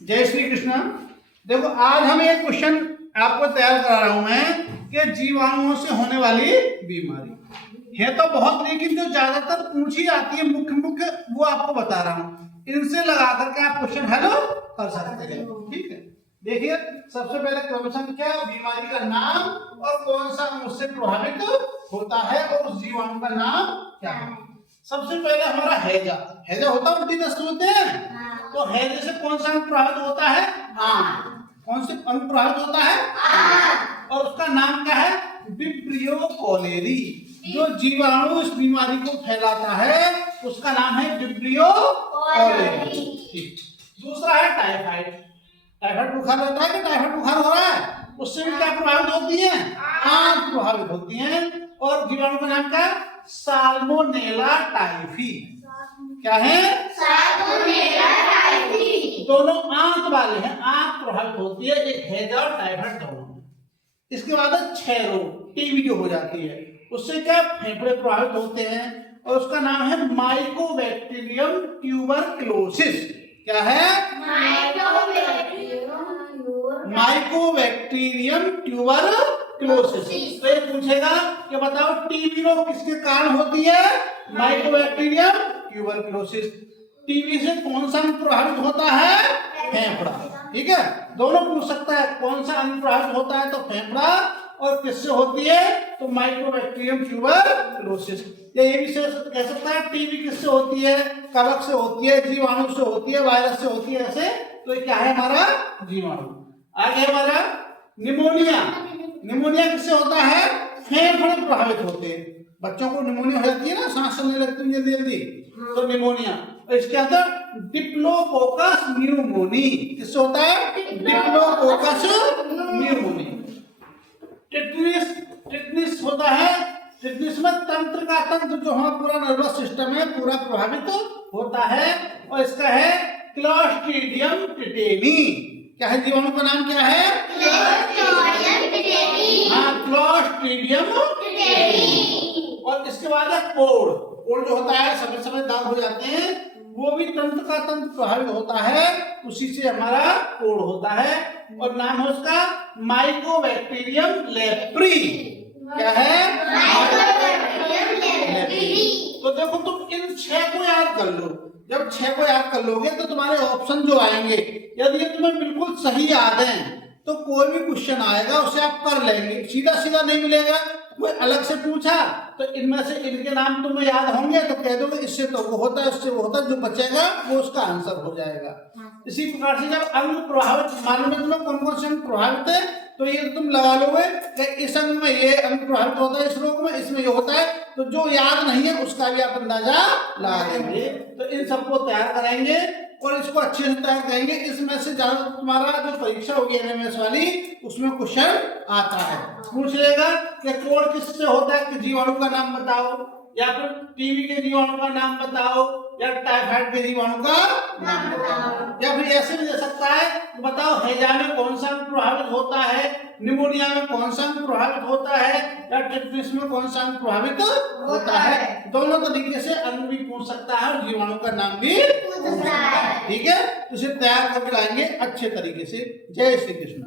जय श्री कृष्ण। देखो आज हम एक क्वेश्चन आपको तैयार करा रहा हूं मैं कि जीवाणुओं से होने वाली बीमारी है तो बहुत, लेकिन जो ज्यादातर पूछी आती है मुख्य मुख्य वो आपको बता रहा हूं, इनसे लगा करके आप क्वेश्चन हेलो कर सकते हैं। ठीक है, देखिए सबसे पहले क्वेश्चन क्या, बीमारी का नाम और कौन सा उससे प्रभावित होता है और उस जीवाणु का नाम क्या है। सबसे पहले हमारा हैजा, हैजा होता है उल्टी दस्त होते हैं, तो हैजे से कौन सा अंग प्रभावित होता है, कौन से अंग प्रभावित होता है, और उसका नाम क्या है, विब्रियो कॉलेरी। जो जीवाणु इस बीमारी को फैलाता है उसका नाम है विब्रियो कॉलेरी। दूसरा है टाइफाइड, टाइफाइड बुखार रहता है कि टाइफाइड बुखार हो रहा है, उससे भी क्या प्रभावित होती है, आंत प्रभावित होती है। और जीवाणु का नाम क्या है, साल्मोनेला टाइफी। क्या है, साल्मोनेला टाइफी। दोनों आंत वाले हैं, आंत प्रभावित होती है, एक हैजा और टाइफाइड दोनों। इसके बाद क्षय रोग, टीबी जो हो जाती है, उससे क्या फेफड़े प्रभावित होते हैं और उसका नाम है माइकोबैक्टीरियम ट्यूबरक्लोसिस। क्या है, माइकोबैक्टीरियम ट्यूबरक्लोसिस। तो ये पूछेगा कि बताओ टीबी रोग किसके कारण होती है, माइकोबैक्टीरियम ट्यूबरक्लोसिस। टीबी से कौन सा अंग प्रभावित होता है, फेफड़ा। ठीक है, दोनों पूछ सकता है, कौन सा अंग प्रभावित होता है तो फेफड़ा, और किससे होती है तो माइकोबैक्टीरियम ट्यूबरक्लोसिस। ये भी कह सकता है टीबी किससे होती है, कवक से होती है, जीवाणु से होती है, वायरस से होती है, ऐसे। तो ये क्या है हमारा जीवाणु। आगे हमारा निमोनिया, निमोनिया किससे होता है, फेफड़े प्रभावित होते हैं। बच्चों को निमोनिया हो जाती है ना, सांस चलने लगती है जल्दी जल्दी, तो निमोनिया। इसके अंदर डिप्लोकोकस न्यूमोनी, किससे होता है, डिप्लोकोकस न्यूमोनी। टिटनिस, टिटनिस होता है, टिटनिस में तंत्र का तंत्र जो हमारा पूरा नर्वस सिस्टम है पूरा प्रभावित होता है, और इसका है क्लॉस्ट्रीडियम टिटेनी। क्या है, जीवाणु का नाम क्या है, क्लॉस्ट्रीडियम टिटेनी। हाँ, क्लॉस्ट्रीडियम टिटेनी। और इसके बाद है कोड़, कोड़ जो होता है समय समय दाग हो जाते हैं, वो भी तंत्र का तंत्र प्रभावित होता है, उसी से हमारा कोड़ होता है, और नाम है उसका माइकोबैक्टीरियम लेप्री। क्या है, माइकोबैक्टीरियम लेप्री। तो देखो तुम इन 6 को याद कर लो, जब 6 को याद कर लोगे तो तुम्हारे ऑप्शन जो आएंगे, यदि ये तुम्हें बिल्कुल सही याद है तो कोई भी क्वेश्चन आएगा उसे आप कर लेंगे, सीधा सीधा नहीं मिलेगा। कोई अलग से पूछा तो इनमें से इनके नाम तुम्हें याद होंगे तो कह दोगे इससे तो वो होता है, इससे वो होता है, जो बचेगा वो उसका आंसर हो जाएगा। इसी प्रकार से जब अंग प्रभावित, मालूम है तुम्हें कौन कौन से अंग प्रभावित है, तो ये तुम लगा लोगे कि इस अंग में ये अंग प्रभावित होता है, इस रोग में इसमें ये होता है, तो जो याद नहीं है उसका भी आप अंदाजा लगा देंगे। तो इन सबको तैयार कराएंगे और इसको अच्छे से तैयार करेंगे। इसमें से ज्यादा तुम्हारा जो परीक्षा होगी एनएमएस वाली, उसमें क्वेश्चन आता है, पूछ लेगा कि कोड़ किससे होता है, कि जीवाणु का नाम बताओ, या फिर टीबी के जीवाणु का नाम बताओ, या टाइफाइड के जीवाणु का नाम बताओ, या फिर ऐसे भी दे सकता है बताओ हैजा में कौन सा अंग प्रभावित होता है, निमोनिया में कौन सा अंग प्रभावित होता है, या टिटनिस में कौन सा अंग प्रभावित होता है। दोनों तरीके से अंग भी पूछ सकता है और जीवाणु का नाम भी पूछ सकता है। ठीक है, उसे तैयार करके लाएंगे अच्छे तरीके से। जय श्री कृष्ण।